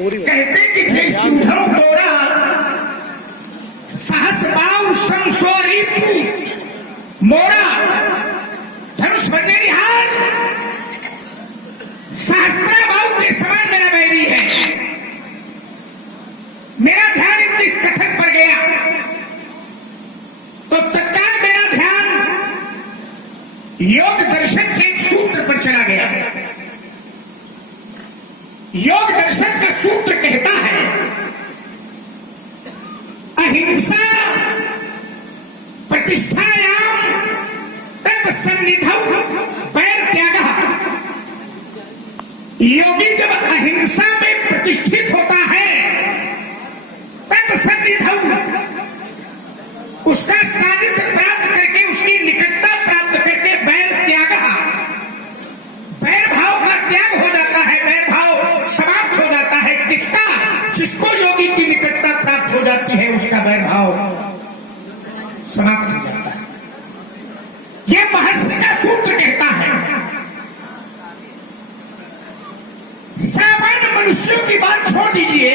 कहते कि जे सिंधव तोरा साहस बाऊ संसोरी मोरा धनुष बंदेरिहार शास्त्रा बाऊ के समान मेरा बैरी है। मेरा ध्यान इस कथन पर गया तो तत्काल मेरा ध्यान योग दर्शन के एक सूत्र पर चला गया। योग दर्शन का सूत्र कहता है अहिंसा प्रतिष्ठायाम तत्सन्निधौ वैर त्यागः। योगी जब अहिंसा में प्रतिष्ठित होता है तत्सन्निधौ उसका सानिध्य प्राप्त करके उसकी निकटता प्राप्त करके वैर त्यागः, वैर भाव का त्याग हो जाता है, वैर भाव समाप्त हो जाता है। किसका? जिसको योगी की निकटता प्राप्त हो जाती है उसका वैर भाव समाप्त हो जाता है। यह महर्षि का सूत्र कहता है। सामान्य मनुष्यों की बात छोड़ दीजिए,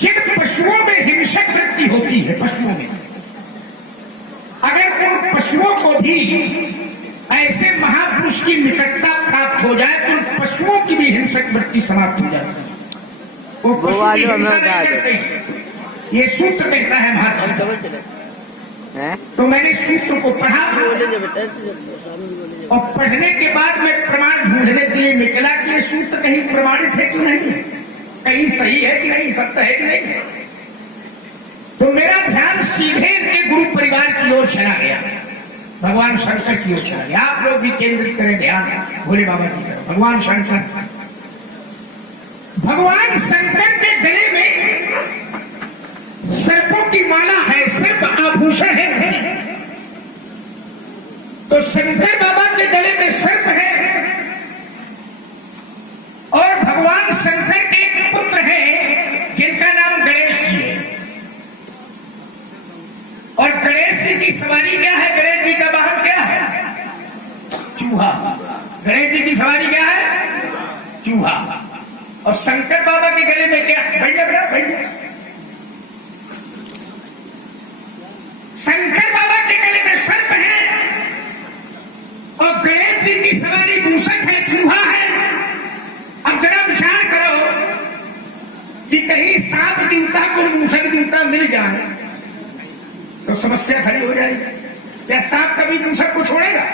जिन पशुओं में हिंसक वृत्ति होती है, पशुओं में अगर उन पशुओं को भी ऐसे महापुरुष की निकटता प्राप्त हो जाए तो पशुओं की भी हिंसक वृत्ति समाप्त हो जाती है। वो पशु की हिंसा नहीं करते। ये सूत्र कहता है महर्षि। तो मैंने सूत्र को पढ़ा और पढ़ने के बाद मैं प्रमाण ढूंढने के लिए निकला कि ये सूत्र कहीं प्रमाणित है कि नहीं, कहीं सही है कि नहीं, सत्य है कि नहीं। तो मेरा ध्यान सीधे इनके गुरु परिवार की ओर चला गया, भगवान शंकर की ओर चला गया। आप लोग भी केंद्रित करें ध्यान भोले बाबा की तरफ। भगवान शंकर, भगवान शंकर के गले में सर्पों की माला है, सर्प आभूषण है। तो शंकर बाबा के गले में सर्प है और भगवान शंकर के एक पुत्र है जिनका नाम गणेश जी है। और गणेश जी की सवारी क्या है? गणेश जी का वाहन क्या है? चूहा। गणेश जी की सवारी क्या है? चूहा। और शंकर बाबा के गले में क्या? भैया भैया भैया, शंकर बाबा के गले में सर्प है और गणेश जी की सवारी मूषक है, चूहा है। अब जरा विचार करो कि कहीं सांप देवता को मूषक देवता मिल जाए तो समस्या खड़ी हो जाएगी। क्या सांप कभी मूषक को छोड़ेगा?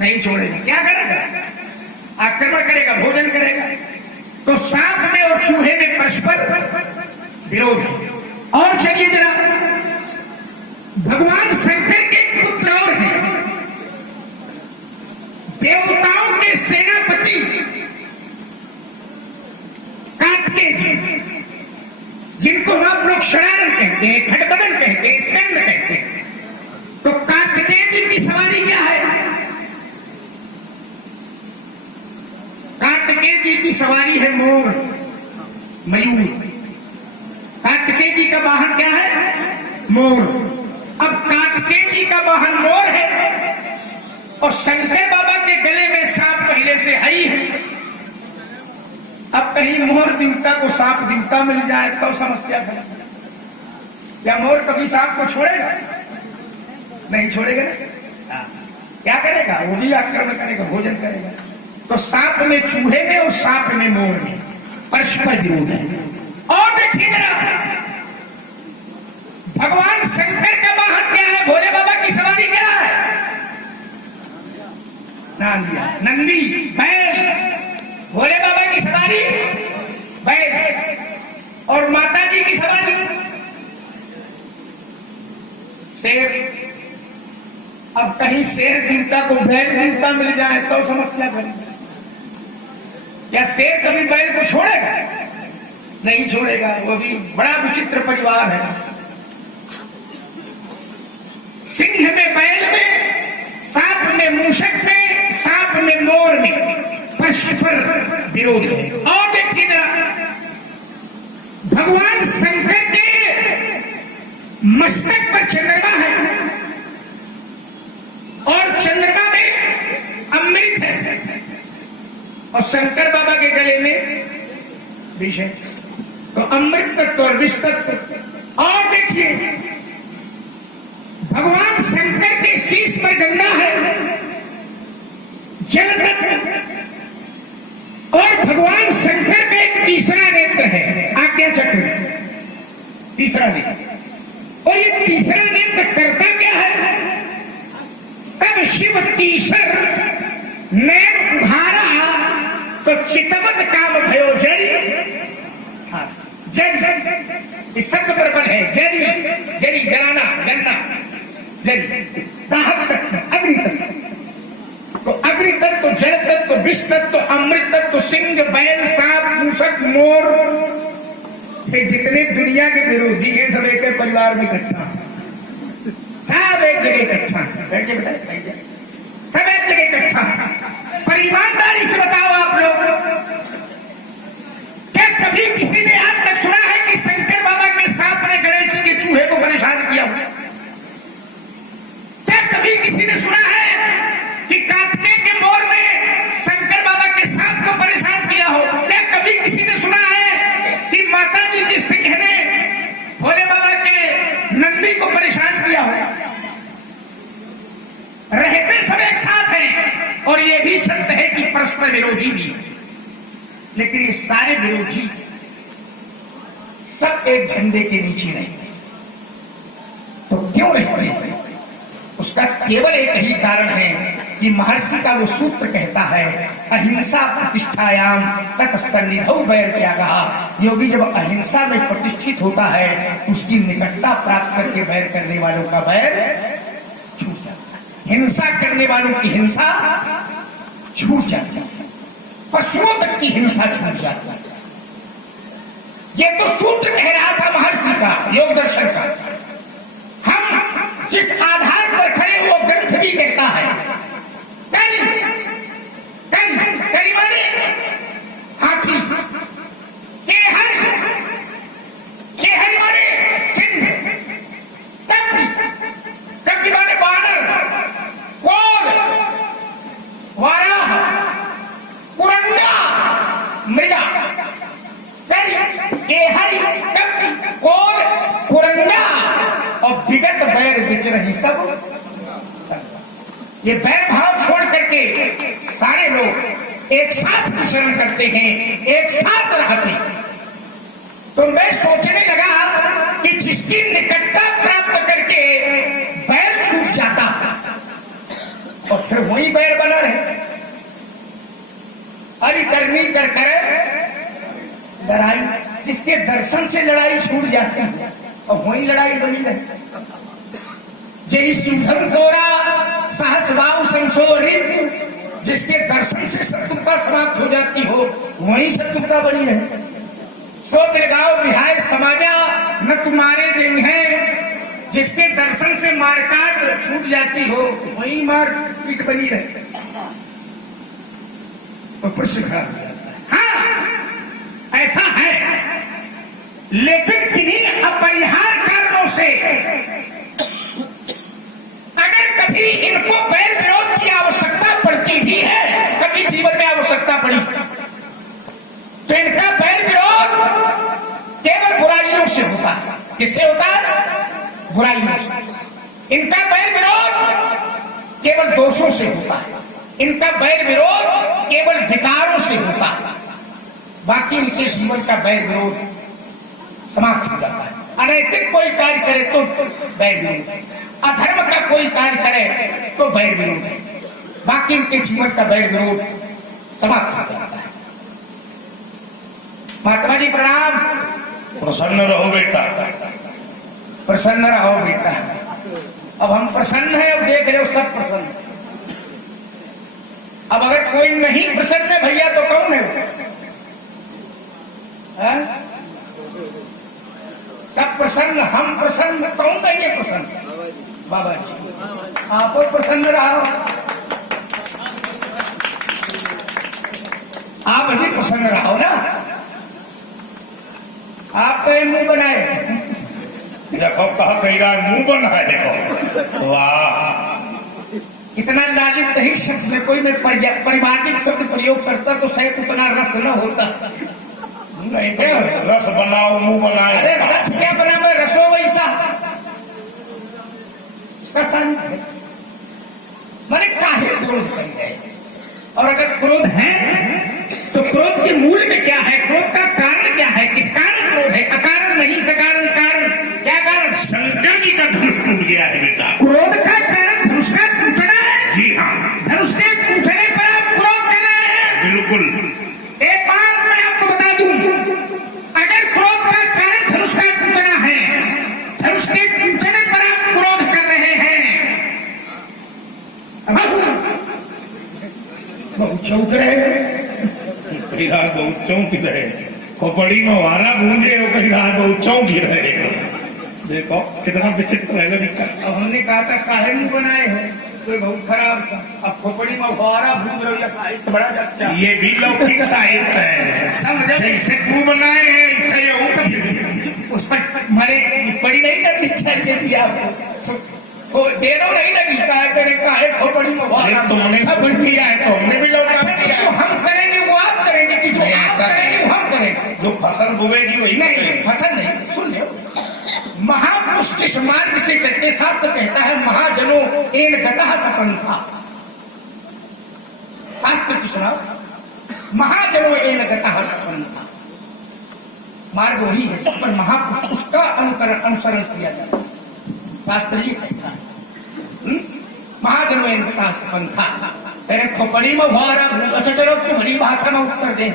नहीं छोड़ेगा। क्या करेगा? आक्रमण करेगा, भोजन करेगा। तो सांप में और चूहे में परस्पर विरोध है। और चलिए जरा, भगवान शंकर के पुत्र और हैं, देवताओं के सेनापति कार्तिकेय जी, जिनको आप लोग शरारन कहते हैं, खटबदन कहते हैं, स्कंद कहते हैं। तो कार्तिकेय जी की सवारी क्या है? कार्तिकेय जी की सवारी है मोर, मयूर। कार्तिकेय जी का वाहन क्या है? मोर। अब कार्तिकेय जी का वाहन मोर है और शंकर बाबा के गले में सांप पहले से है ही है। अब कहीं मोर देवता को सांप देवता मिल जाए तो समस्या है। क्या मोर कभी सांप को छोड़ेगा? नहीं छोड़ेगा ना। क्या करेगा? वो भी आक्रमण करेगा, भोजन करेगा। तो सांप में चूहे में और सांप में मोर में परस्पर विरोध है। और देखिए जरा, भगवान शंकर का वाहन क्या है? भोले बाबा की सवारी क्या है? नाम दिया, नंदी, बैल। भोले बाबा की सवारी बैल और माता जी की सवारी शेर। अब कहीं शेर देवता को बैल देवता मिल जाए तो समस्या बनी। क्या शेर कभी बैल को छोड़ेगा? नहीं छोड़ेगा। वो भी बड़ा विचित्र परिवार है। सिंह में, बैल में, सांप में, मूषक में, सांप में, मोर में परस्पर विरोध है। और देखिए जरा, भगवान शंकर के मस्तक पर चंद्रमा है और चंद्रमा में अमृत है और शंकर बाबा के गले में विष है। तो अमृत तत्व और विष तत्व। और देखिए भगवान शंकर के शीश पर गंगा है, जल तत्व, और भगवान शंकर का एक तीसरा नेत्र है, आज्ञा चक्र, तीसरा नेत्र। और ये तीसरा नेत्र करता क्या है? तब शिव तीसर नैन उघारा तो चितवत काम भयो जरी। हाँ, जरी इस शब्द पर बल है, जरी, जरी जलाना, जलना, जरी दाहक शक्ति, अग्नि तत्व। तो अग्नि तत्व, जल तत्व, विष तत्व, अमृत तत्व, सिंह, बैल, सांप, मूषक, मोर, ये जितने दुनिया के विरोधी हैं सब एक परिवार में इकट्ठा, सब एक जगह इकट्ठा, सब एक जगह इकट्ठा। पर ईमानदारी से बताओ आप लोग, क्या कभी किसी ने आज तक सुना है कि शंकर बाबा के सांप ने गणेश जी के चूहे को परेशान किया हो? क्या कभी किसी ने सुना है कि कार्तिकेय के मोर ने शंकर बाबा के सांप को परेशान किया हो? क्या कभी किसी ने सुना है कि माता जी की सिंह ने भोले बाबा के नंदी को परेशान किया हो? रहते सब एक साथ हैं, और ये भी सत्य है कि परस्पर विरोधी भी, लेकिन ये सारे विरोधी सब एक झंडे के नीचे नहीं। तो क्यों रहते हैं? उसका केवल एक ही कारण है कि महर्षि का वो सूत्र कहता है, अहिंसा प्रतिष्ठायाम तत् सन्निधौ वैर त्यागः। योगी जब अहिंसा में प्रतिष्ठित होता है, उसकी निकटता प्राप्त करके वैर करने वालों का वैर छूट जाता है, हिंसा करने वालों की हिंसा छूट जाती है, पशुओं तक की हिंसा छूट जाती है। ये तो सूत्र कह रहा था महर्षि का, योग दर्शन का। हम जिस आधार पर खड़े वो ग्रंथ भी कहता है, करी माने हाथी, केहर माने सिंह, कपी माने बानर, कोल, वाराह, कुरंगा, मृगा, केहरी, कपी, कोल, कुरंगा और विगत बैर बिच रही सब। ये बैर भाव छोड़ करके सारे लोग एक साथ विचरण करते हैं, एक साथ रहते। तो मैं सोचने लगा कि जिसकी निकटता प्राप्त करके बैर छूट जाता और फिर वही बैर बना रहे। अरे करनी कर लड़ाई, जिसके दर्शन से लड़ाई छूट जाती है और वही लड़ाई बनी रहे। जय सिंहम तोरा सहस वाव संसोरित, जिसके दर्शन से शत्रुता समाप्त हो जाती हो वही शत्रुता बनी है। सो दिलगांव विहाय समाजा न तुम्हारे जिन है, जिसके दर्शन से मारकाट छूट जाती हो वही मारपीट बनी रहे। तो हाँ ऐसा है, लेकिन किन्हीं अपरिहार्य कारणों से अगर कभी इनको बैर विरोध की आवश्यकता पड़ती भी है, कभी जीवन में आवश्यकता पड़ी, तो इनका बैर विरोध केवल बुराइयों से होता है। किससे होता है? बुराइयों से। इनका बैर विरोध केवल दोषों से होता है, इनका बैर विरोध केवल विकारों से होता है। बाकी इनके जीवन का बैर विरोध समाप्त हो जाता है। अनैतिक कोई कार्य करे तो बैर विरोध, अधर्म का कोई कार्य करे तो बैर विरोध, बाकी इनके जीवन का बैर विरोध समाप्त हो जाता है। महात्मा जी प्रणाम। प्रसन्न रहो बेटा, प्रसन्न रहो बेटा। अब हम प्रसन्न हैं, अब देख रहे हो सब प्रसन्न। अब अगर कोई नहीं प्रसन्न है भैया तो कौन है? सब प्रसन्न, हम प्रसन्न, कौन नहीं है प्रसन्न? बाबा जी आप प्रसन्न रहो, आप भी प्रसन्न रहो ना। आप तो मुंह बनाए, देखो कहा कही रहा मुंह बना है, देखो वाह। इतना लालित ही शब्द में कोई मैं परिवारिक शब्द प्रयोग करता तो शायद उतना रस न होता। नहीं क्या रस बनाओ मुंह बनाए। अरे रस क्या बना, रसो वैसा मैंने काहे क्रोध कर गए। और अगर क्रोध है तो क्रोध के मूल में क्या है, क्रोध का कारण क्या है, किस कारण क्रोध है? अकारण नहीं, सकारण कारण। क्या कारण? शंकर जी का धनुष टूट गया है बेटा। क्रोध का कारण धनुष का टूटना है। जी हाँ, धनुष के टूटने पर आप क्रोध कर रहे हैं। बिल्कुल। एक बात मैं आपको बता दूं, अगर क्रोध का कारण धनुष का टूटना है, धनुष के टूटने पर आप क्रोध कर रहे हैं, बहुत चौंक रहे कई रात बहुत चौंकी रहे, खोपड़ी में वारा गूंजे और कई रात बहुत चौंकी रहे। देखो कितना विचित्र है लड़का। अब हमने कहा था काहे नहीं बनाए हो, तो बहुत खराब था। अब खोपड़ी में वारा भूज रही है, बड़ा अच्छा। ये भी लौकिक साहित्य है, समझे? जैसे तू बनाए ऐसे ये उस पर हमारे टिप्पणी नहीं करनी चाहिए थी आपको, देनो नहीं लगी। काहे खोपड़ी में वारा, तुमने सब किया है तो हमने भी लौटा दिया। जो हम करेंगे वो आप करेंगे, कि जो आप करेंगे वो हम करेंगे। जो फसल बोएगी वही नहीं, फसल नहीं। सुन लो, महापुरुष जिस मार्ग से चलते, शास्त्र कहता है महाजनों एन गतः सपंथा। शास्त्र की सुनाओ, महाजनों एन गतः सपंथा। मार्ग वही है जिस पर महापुरुष उसका अनुसरण किया जाता है। शास्त्र ये कहता है महाजनों एन गतः सपंथा। तेरे खोपड़ी में वारा भूज। अच्छा चलो तुम्हारी भाषा में उत्तर दे,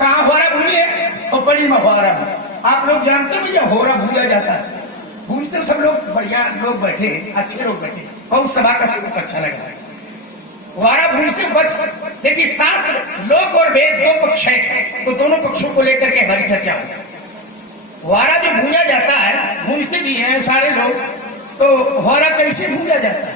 कहाँ वारा भूजे? खोपड़ी में वारा। आप लोग जानते हो जब होरा भूजा जाता है, भूजते सब लोग बढ़िया लोग बैठे, अच्छे लोग बैठे, बहुत सभा का सबको अच्छा लगा। वारा भूजते वक्त देखिए, शास्त्र लोक और वेद दो पक्ष है, तो दोनों पक्षों को लेकर के हमारी चर्चा हो। वारा जो भूजा जाता है, भूजते भी हैं सारे लोग, तो वारा कैसे भूजा जाता है?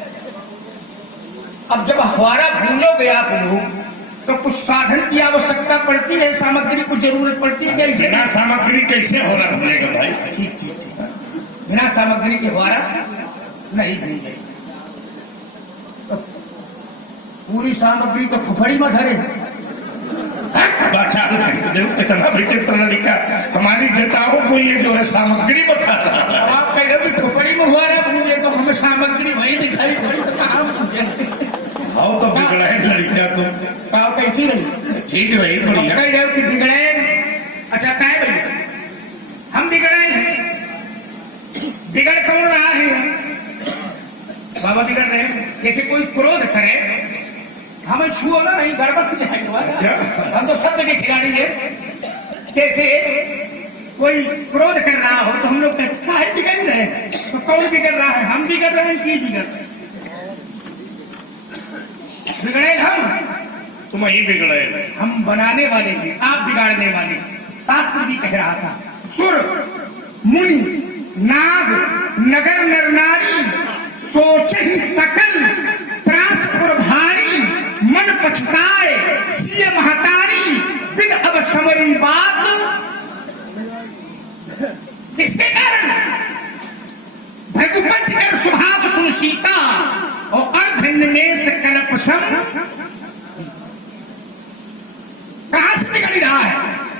अब जब हवारा भूलोगे आप लोग तो कुछ साधन की आवश्यकता पड़ती है, सामग्री को जरूरत पड़ती है। कैसे? बिना सामग्री कैसे हो रहा भूलेगा भाई? ठीक ठीक, बिना सामग्री के हवारा नहीं भूले। तो पूरी सामग्री तो फुफड़ी में धरे। बादशाह देखो कितना विचित्र लड़का, हमारी जटाओं को ये जो है सामग्री बता रहा है। आप कह रहे हो कि फुफड़ी में हवारा भूले तो हमें सामग्री वही दिखाई पड़ी, तो कहाँ भूले? आओ तो बिगड़ा है लड़का तुम। पाव कैसी रही? ठीक रही, बढ़िया। कह रहे हो कि बिगड़े। अच्छा क्या है भैया, हम बिगड़े हैं। बिगड़ कौन रहा है? बाबा बिगड़ रहे हैं। जैसे कोई क्रोध करे, हमें छुओ ना, नहीं गड़बड़ हो जाएगा। हम तो सत्य के खिलाड़ी हैं। जैसे कोई क्रोध कर रहा हो तो हम लोग कहते हैं बिगड़ रहे हैं, तो कौन बिगड़ रहा है? हम बिगड़ रहे हैं कि बिगड़ रहे हैं? बिगड़े हम, तुम ही बिगड़े। हम बनाने वाले थे, आप बिगाड़ने वाले। शास्त्र भी कह रहा था, सुर मुनि नाग नगर नर नारी सोच ही सकल त्रास पुर भारी मन पछताए सीय महतारी बिग अब समरी बात। किसके कारण? भगुपति कर स्वभाव सुन सीता और अर्धन्यमेष कल्पसम। कहां से बिगड़ रहा है?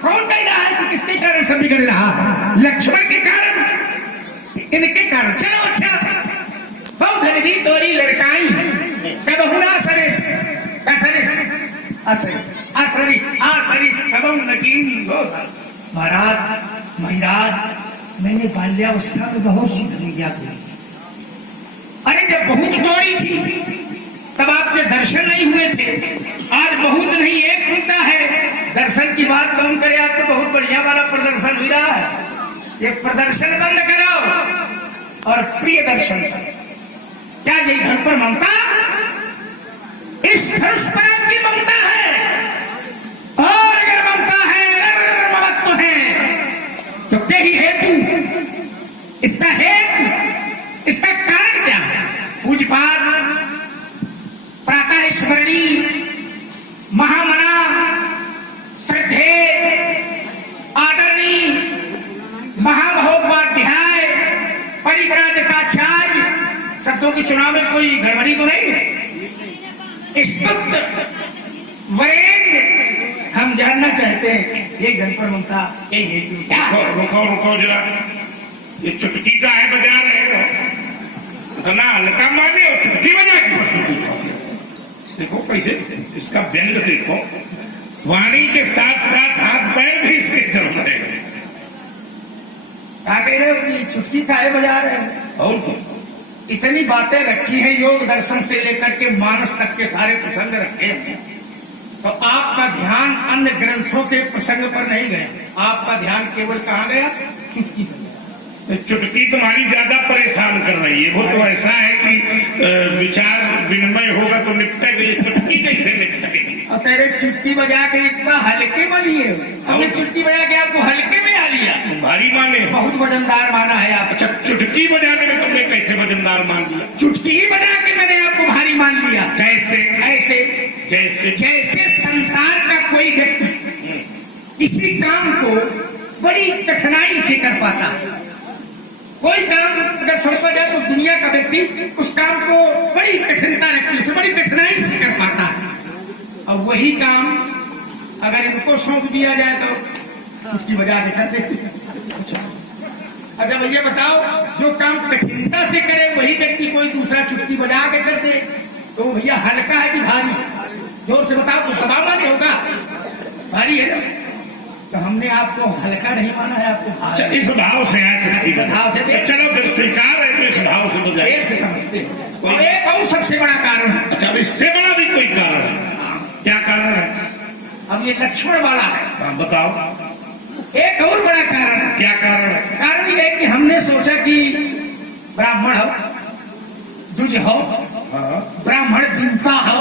कौन कह रहा है कि किसके कारण सब बिगड़ रहा है? लक्ष्मण के कारण, इनके कारण। चलो अच्छा, बहुत धनवी तोरी लड़काई कब हुना सरिस असरिस असरिस असरिस असरिस कब नकीन। महाराज महाराज मैंने बाल्यावस्था में बहुत सी धनिया की। अरे जब बहुत दौड़ी थी तब आपके दर्शन नहीं हुए थे। आज बहुत नहीं एक घंटा है, दर्शन की बात कम करे। आज तो बहुत बढ़िया वाला प्रदर्शन हुई रहा है। ये प्रदर्शन बंद करो और प्रिय दर्शन करो। क्या यही धन पर ममता? इस धनुष पर आपकी ममता है। और अगर ममता है, अगर ममत्व है, तो क्या ही हेतु? इसका हेतु, इसका कारण क्या है? पूज्यपाद प्रातः स्मरणी महामना श्रद्धे आदरणीय महामहोपाध्याय परिव्राजकाचार्य शब्दों के चुनाव में कोई गड़बड़ी तो नहीं है? स्तुत्य वरेण्य हम जानना चाहते हैं ये गणपत ममता ये हेतु क्या है? रुको रुको जरा, ये चुटकी का है बजा रहे हो, इतना हल्का माने और चुटकी बजा के प्रश्न पूछो। देखो कैसे इसका व्यंग देखो, वाणी के साथ साथ हाथ पैर भी इसके चल रहे हैं। क्या कह रहे हो कि चुटकी का है बजा रहे हो? और क्या? इतनी बातें रखी हैं योग दर्शन से लेकर के मानस तक के सारे प्रसंग रखे हैं, तो आपका ध्यान अन्य ग्रंथों के प्रसंग पर नहीं गए, आपका ध्यान केवल कहाँ गया? चुटकी पर। चुटकी तुम्हारी ज्यादा परेशान कर रही है। वो तो ऐसा है कि विचार विनिमय होगा तो निपटेगी, चुटकी कैसे निपटेगी? और तेरे चुटकी बजा के इतना हल्के में लिए हमने चुटकी बजा के आपको हल्के में आ लिया, भारी माने। बहुत वजनदार माना है आप। अच्छा, चुटकी बजाने में तुमने कैसे वजनदार मान लिया? चुटकी ही बजा के मैंने आपको भारी मान लिया। कैसे? ऐसे जैसे जैसे संसार का कोई व्यक्ति किसी काम को बड़ी कठिनाई से कर पाता है। कोई काम अगर सौंपा जाए तो दुनिया का व्यक्ति उस काम को बड़ी कठिनता लगती है, बड़ी कठिनाई से कर पाता है। और वही काम अगर इनको सौंप दिया जाए तो उसकी बजा के कर देते। अच्छा भैया बताओ, जो काम कठिनता से करे वही व्यक्ति कोई दूसरा चुटकी बजा के कर दे तो भैया हल्का है कि भारी? जोर से बताओ, तो दबाव नहीं होगा, भारी है ना? तो हमने आपको हल्का नहीं माना है, आपको भारी। इस भाव से है चुटकी का भाव से तो चलो फिर स्वीकार है, तो इस भाव से बजाए। देर से समझते हो। और एक और सबसे बड़ा कारण है। अच्छा, अब इससे बड़ा भी कोई कारण है? क्या कारण है? अब ये लक्ष्मण वाला है। हाँ, बताओ। एक और बड़ा कारण है। क्या कारण है? कारण ये है कि हमने सोचा कि ब्राह्मण हो, द्विज हो, हाँ, ब्राह्मण देवता हो।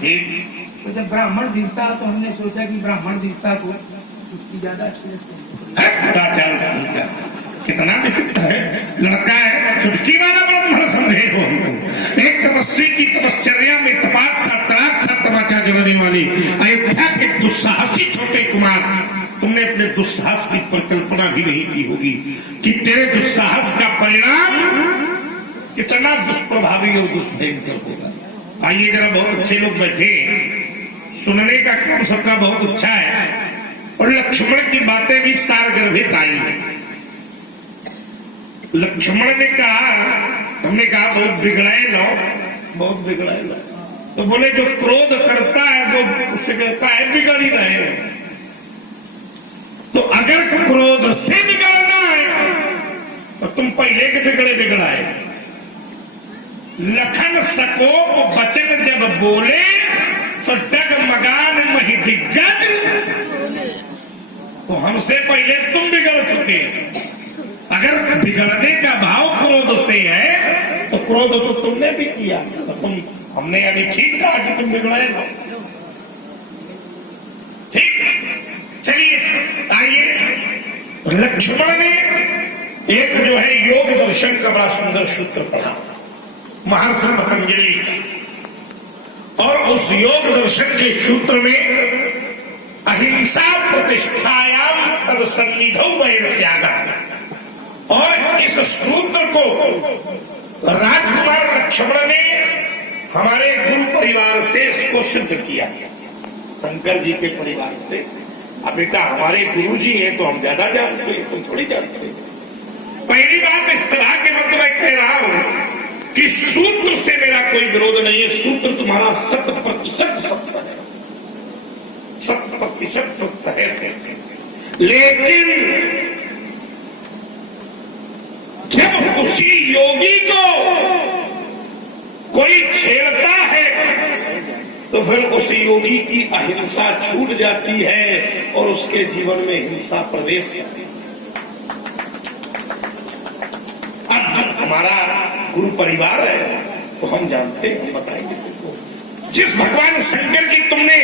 ठीक। तो जब ब्राह्मण देवता हो तो हमने सोचा कि ब्राह्मण देवता को उसकी ज्यादा अच्छी लगती है। कितना विचित्र है, लड़का है चुटकी वाला ब्राह्मण समझे हो। एक तपस्वी की तपश्चर्या में तपाक सा तड़ाक सा तमाचा जलाने वाली अयोध्या के दुस्साहसी छोटे कुमार, तुमने अपने दुस्साहस की परिकल्पना भी नहीं की होगी कि तेरे दुस्साहस का परिणाम कितना दुष्प्रभावी और दुष्भयंकर होगा। आइए जरा, बहुत अच्छे लोग बैठे, सुनने का काम सबका बहुत अच्छा है और लक्ष्मण की बातें भी सारगर्भित आई। लक्ष्मण ने कहा, हमने कहा बहुत बिगड़ाए लो, बहुत बिगड़ाए लो। तो बोले जो क्रोध करता है वो उससे कहता है बिगड़ ही रहे। तो अगर क्रोध से बिगड़ना है तो तुम पहले के बिगड़े बिगड़ाए। लखन सकोप वचन जब बोले तो डगमगान मही दिग्गज, तो हमसे पहले तुम बिगड़ चुके। अगर बिगड़ने का भाव क्रोध से है तो क्रोध तो तुमने भी किया, तो तुम हमने यानी ठीक कहा कि तुम बिगड़ाए ना। ठीक, चलिए आइए। लक्ष्मण ने एक जो है योग दर्शन का बड़ा सुंदर सूत्र पढ़ा महर्षि पतंजलि का, और उस योग दर्शन के सूत्र में अहिंसा प्रतिष्ठायाम तद सन्निधौ वैर त्यागा, और इस सूत्र को राजकुमार लक्ष्मण ने हमारे गुरु परिवार से इसको सिद्ध किया, शंकर जी के परिवार से। अब बेटा हमारे गुरु जी हैं तो हम ज्यादा जानते हैं, तुम थोड़ी जानते हैं। पहली बात इस सभा के मध्य में कह रहा हूं कि सूत्र से मेरा कोई विरोध नहीं है, सूत्र तुम्हारा 100% सत्य है, 100% सत्य है। लेकिन जब उसी योगी को कोई छेड़ता है तो फिर उस योगी की अहिंसा छूट जाती है और उसके जीवन में हिंसा प्रवेश करती है। अब हमारा गुरु परिवार है तो हम जानते हैं, हम बताएंगे तुमको। जिस भगवान शंकर की तुमने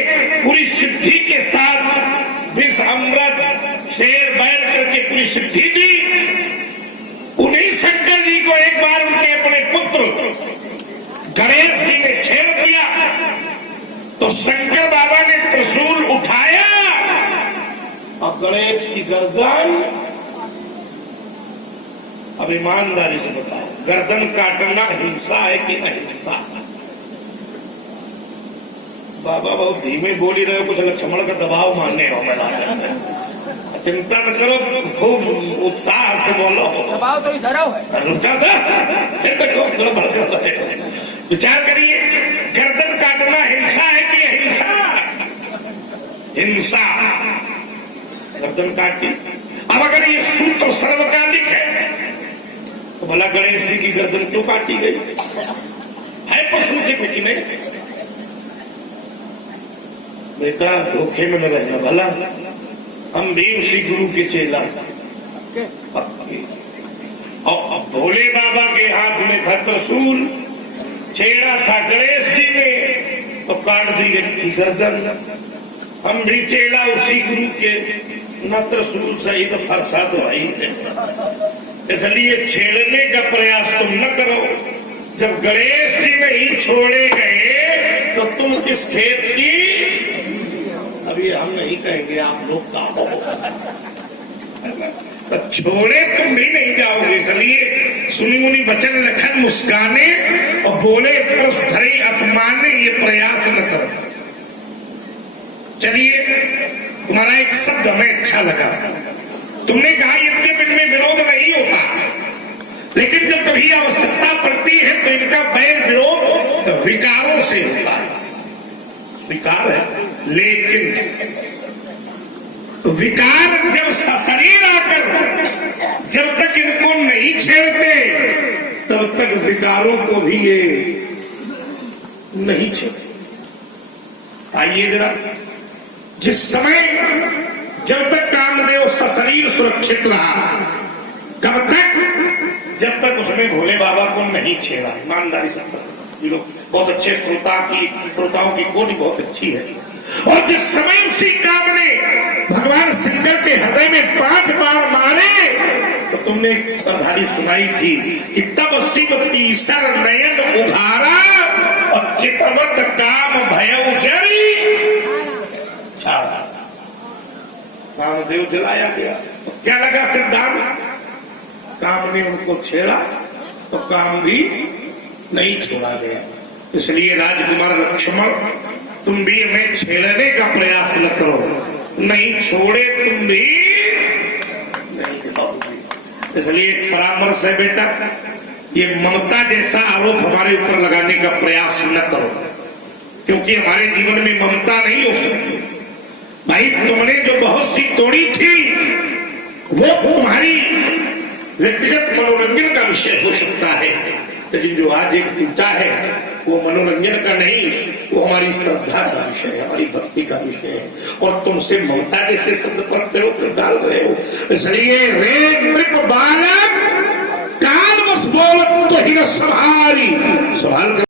पूरी सिद्धि के साथ विष अमृत शेर बैल करके पूरी सिद्धि दी, उन्हीं शंकर जी को एक बार उनके अपने पुत्र गणेश जी ने छेड़ दिया तो शंकर बाबा ने त्रिशूल उठाया और गणेश की गर्दन, अब ईमानदारी से बताओ, गर्दन काटना हिंसा है कि अहिंसा? बाबा बहुत धीमे बोल ही रहे हो, कुछ लक्ष्मण का दबाव मानने हो मैं चिंता न करो, खूब उत्साह से बोलो। दबाव तो इधर है। रुका था थोड़ा बढ़ जाता है। विचार करिए, गर्दन काटना हिंसा है कि अहिंसा? हिंसा, गर्दन काटी। अब अगर ये सूत्र सर्वकालिक है तो भला गणेश जी की गर्दन क्यों काटी गई? है पशु जी की नहीं? बेटा धोखे में न रहना, भला हम भी उसी गुरु के चेला। और भोले बाबा के हाथ में था त्रिशूल, छेड़ा था गणेश जी ने तो काट दी गई थी गर्दन। हम भी चेला उसी गुरु के, न त्रिशूल सही तो फरसा तो आई है। इसलिए छेड़ने का प्रयास तुम न करो। जब गणेश जी नहीं छोड़े गए तो तुम इस खेत की, अभी हम नहीं कहेंगे, आप लोग कहो, तो छोड़े तुम भी नहीं जाओगे। इसलिए सुनी मुनि वचन लखन मुस्काने और बोले प्रश्न धरे अपमाने, ये प्रयास न करो। चलिए, तुम्हारा एक शब्द हमें अच्छा लगा। तुमने कहा यद्यपि इनमें विरोध नहीं होता, लेकिन जब कभी आवश्यकता पड़ती है तो इनका बैर विरोध विकारों से होता है। विकार है, लेकिन विकार जब सशरीर आकर जब तक इनको नहीं छेड़ते तब तक विकारों को भी ये नहीं छेड़ते। आइए जरा, जिस समय जब तक कामदेव सशरीर सुरक्षित रहा, कब तक? जब तक उसने भोले बाबा को नहीं छेड़ा। ईमानदारी से लोग बहुत अच्छे श्रोताओं की कोटि बहुत अच्छी है। और जिस समय उसी काम ने भगवान शंकर के हृदय में 5 बार मारे तो तुमने कथानी सुनाई थी कि तब शिव तीसर नयन उघारा और चितवत काम भयउ जरी छाड़ा। कामदेव जलाया गया। तो क्या लगा सिद्धांत? काम ने उनको छेड़ा तो काम भी नहीं छोड़ा गया। इसलिए राजकुमार लक्ष्मण, तुम भी हमें छेड़ने का प्रयास न करो, नहीं छोड़े तुम भी नहीं जाओगे। इसलिए एक परामर्श है बेटा, ये ममता जैसा आरोप हमारे ऊपर लगाने का प्रयास न करो, क्योंकि हमारे जीवन में ममता नहीं हो सकती। भाई तुमने जो बहुत सी तोड़ी थी वो तुम्हारी व्यक्तिगत मनोरंजन का विषय हो सकता है, लेकिन जो आज एक टूटा है वो मनोरंजन का नहीं, वो हमारी श्रद्धा का विषय है, हमारी भक्ति का विषय है। और तुमसे ममता जैसे शब्द पर प्रयोग डाल रहे हो। इसलिए रे नृप बालक काल बस बोल तो ही न संभाल